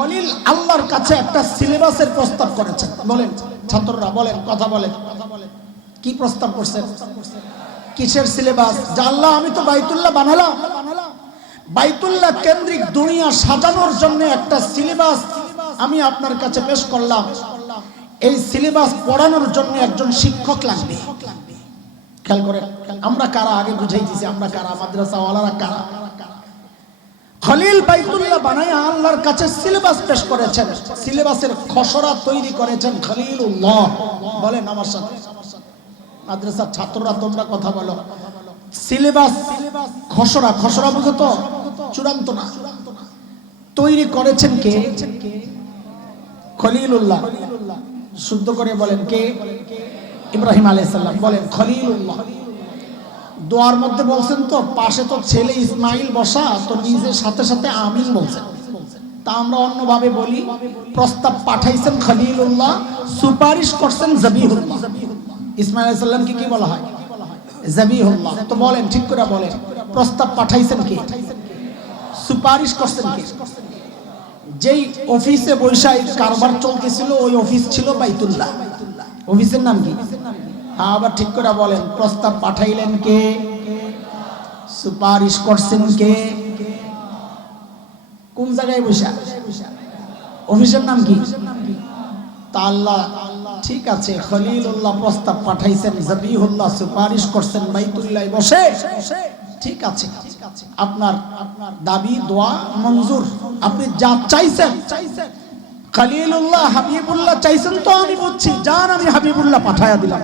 খলিল আল্লাহর কাছে একটা সিলেবাসের প্রস্তাব করেছেন। বলেন, ছাত্ররা বলেন, কথা বলেন। কি প্রস্তাব করছেন? কিসের সিলেবাস? জানলা আমি তো বাইতুল্লাহ বানালাম। বাইতুল্লাহ কেন্দ্রিক দুনিয়া সাজানোর জন্য একটা সিলেবাস আমি আপনার কাছে পেশ করলাম। এই সিলেবাস পড়ানোর জন্য একজন শিক্ষক লাগবে। খেয়াল করে আমরা কারা? আগে বুঝাই দিছি, আমরা কারা? মাদ্রাসাওয়ালারা কারা? বাইতুল্লাহ বানায় আল্লাহর কাছে সিলেবাস পেশ করেছেন। সিলেবাসের খসড়া তৈরি করেছেন বলেন আমার সাথে। মাদ্রাসার ছাত্ররা তোমরা কথা বলো। সিলেবাস খসড়া খসড়া বুঝো তো? চূড়ান্ত না। তৈরি করেছেন কে? খলিলুল্লাহ। শুদ্ধ করে বলেন কে? ইব্রাহিম আলাইসাল্লাম বলেন খলিলুল্লাহ। দোয়ার মধ্যে বলছেন তো, পাশে তো ছেলে ইসমাইল বসা তো নিজের সাথে সাথে আমিন বলছেন। তা আমরা অন্যভাবে বলি, প্রস্তাব পাঠাইছেন খলিলুল্লাহ, সুপারিশ করছেন জবিহুল্লাহ। ইসমাইল আলাইসাল্লামকে কি বলা হয়? জবিহুল্লাহ। তো বলেন, ঠিক করে বলেন, প্রস্তাব পাঠাইছেন কে? সুপারিশ করছেন কে? যেই অফিসে বৈশাখ কারবার চলতেছিল, ওই অফিস ছিল বাইতুল্লাহ। অফিসের নাম কি? আবার ঠিক করে বলেন, প্রস্তাব পাঠাইলেন কে? সুপারিশ করছেন কে? কোন জায়গায় বৈশাখ অফিসের নাম কি? ঠিক আছে, খলিলুল্লাহ প্রস্তাব পাঠাইছেন, জবিহুল্লাহ সুপারিশ করছেন, বাইতুল্লাহ বসে। ঠিক আছে, আপনার আপনার দাবি, দোয়া, মঞ্জুর, আপনি যা চাইছেন চাইছেন খলিলুল্লাহ হাবিবুল্লাহ চাইছেন তো আমি বুঝছি যান আমি হাবিবুল্লাহ পাঠায়া দিলাম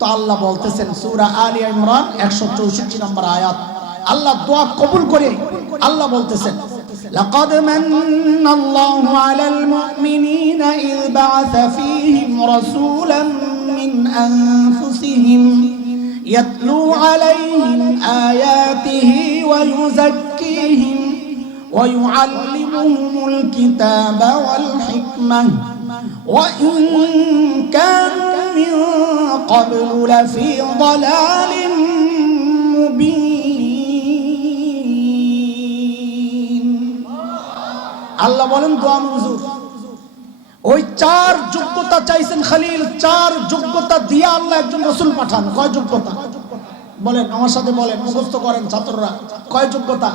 তো আল্লাহ বলতেছেন সূরা আলী ইমরান 164 নম্বর আয়াত আল্লাহ দোয়া কবুল করে আল্লাহ বলতেছেন لقد من الله على المؤمنين إذ بعث فيهم رسولا من أنفسهم يتلو عليهم آياته ويزكيهم ويعلمهم الكتاب والحكمة وإن كانوا من قبل لفي ضلال مبين আল্লাহ বলেন দোয়া মঞ্জুর ওই চার যোগ্যতা চাইছেন খালিল চার যোগ্যতা দিয়ে আল্লাহ একজন রসুল পাঠান কয় যোগ্যতা বলেন আমার সাথে বলেন মুখস্থ করেন ছাত্ররা কয় যোগ্যতা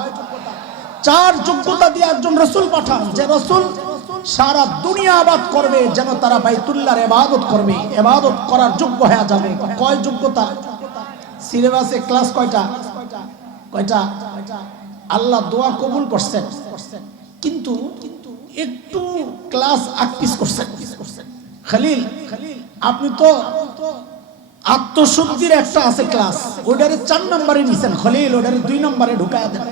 চার যোগ্যতা দিয়ে একজন রসুল পাঠান। যে রসুল সারা দুনিয়া আবাদ করবে, যেন তারা বাইতুল্লাহর এবাদত করবে। এবাদত করার যোগ্য হয়ে যাবে। কয় যোগ্যতা? সিলেবাসে ক্লাস কয়টা? কয়টা? আল্লাহ দোয়া কবুল করছেন। কিন্তু একটু ক্লাস আকপিস করছেন। খালিল, আপনি তো আত্মশুদ্ধির একটা আছে ক্লাস। ওটারে চার নম্বরে নিছেন। খলিল ওটারে দুই নম্বরে ঢুকায় দেন।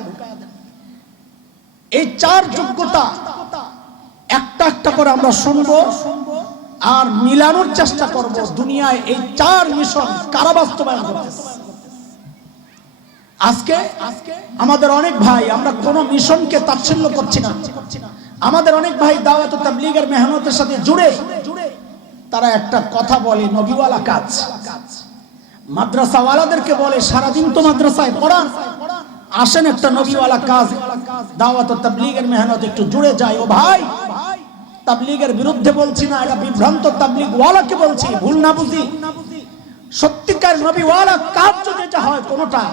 এই চার যোগ্যতা একটা একটা করে আমরা শুনব আর মিলানোর চেষ্টা করব দুনিয়ায় এই চার মিশন কারা বাস্তবায়ন করতেছে আজকে আমাদের অনেক ভাই, আমরা কোন মিশনকে তাচ্ছিল্য করছি না। আমাদের অনেক ভাই দাওয়াত ও মেহনতের সাথে জুড়ে তারা একটা কথা বলে, নবীওয়ালা কাজ। মাদ্রাসাওয়ালাদেরকে বলে, সারাদিন তো মাদ্রাসায় পড়ান। আসেন একটা নবীওয়ালা কাজ, দাওয়াত তাবলীগের মেহনত একটু জুড়ে যায়। ও ভাই, তাবলীগের বিরুদ্ধে বলছি না, এটা বিভ্রান্ত তাবলীগ ওয়ালাকে বলছি, ভুল না বুঝি? সত্যিকার নবীওয়ালা কাজ যদি এটা হয় কোনটা,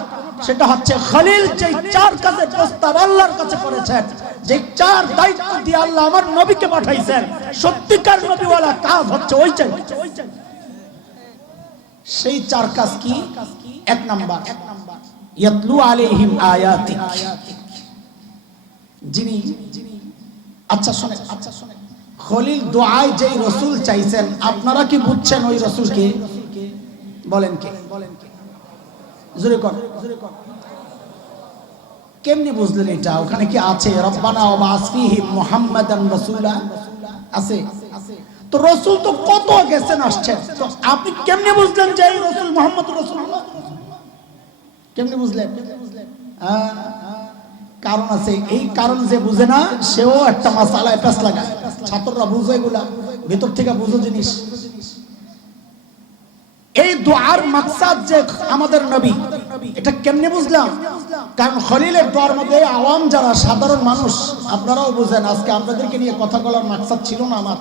সেটা হচ্ছে খলিল যে চার কাজের প্রস্তাব আল্লাহর কাছে করেছেন যে চার দায়িত্ব দিয়ে আল্লাহ আমার নবীকে পাঠাইছেন, সত্যিকার নবীওয়ালা কাজ হচ্ছে ওই চাই সেই চার কাজ কি? এক নাম্বার এক নাম্বার। ইয়াতলু আলাইহিম যিনি আচ্ছা আচ্ছা খলিল দোয়ায় রসুল চাইছেন, আপনারা কি বুঝছেন ওই রসুলকে? কে বলেন কে? জোরে কর কেমনি বুঝলেন এটা? ওখানে কি আছে? রব্বানা ওয়া আসফিহিম মুহাম্মাদান রাসূলা। আছে? তো রসুল তো কত গেছেন, আসছেন। তো আপনি কেমনে বুঝলেন যে এই রসুল মোহাম্মদ রসুল্লাহ কেমনে বুঝলেন? কারণ আছে। এই কারণ যে বুঝে না, সেও একটা মাসালায় প্যাস লাগায়। ছাত্ররা বুঝো এগুলা, ভিতর থেকে বুঝো জিনিস। এই দোয়ার মাকসাদ যে আমাদের নবী, এটা কেমনে বুঝলাম? কারণ খলিলের দোয়ার মধ্যে আওয়াম যারা, সাধারণ মানুষ, আপনারাও বুঝেন, আজকে আপনাদেরকে নিয়ে কথা বলার মাকসাদ ছিল না আমার।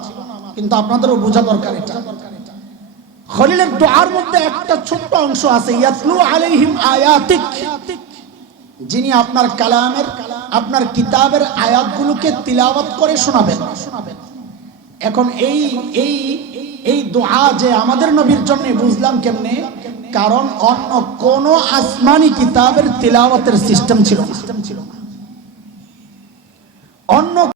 কিন্তু আপনাদেরও বোঝা দরকার এটা। খলিলের দোয়ার মধ্যে একটা ছোট্ট অংশ আছে, ইয়াতলু আলাইহিম আয়াতিক। যিনি আপনার কালামের, আপনার কিতাবের আয়াতগুলোকে তিলাওয়াত করে শোনাবেন। এখন এই এই এই দোয়া যে আমাদের নবীর জন্য, বুঝলাম কেমনে? কারণ অন্য কোন আসমানি কিতাবের তিলাওয়াতের সিস্টেম ছিল না। অন্য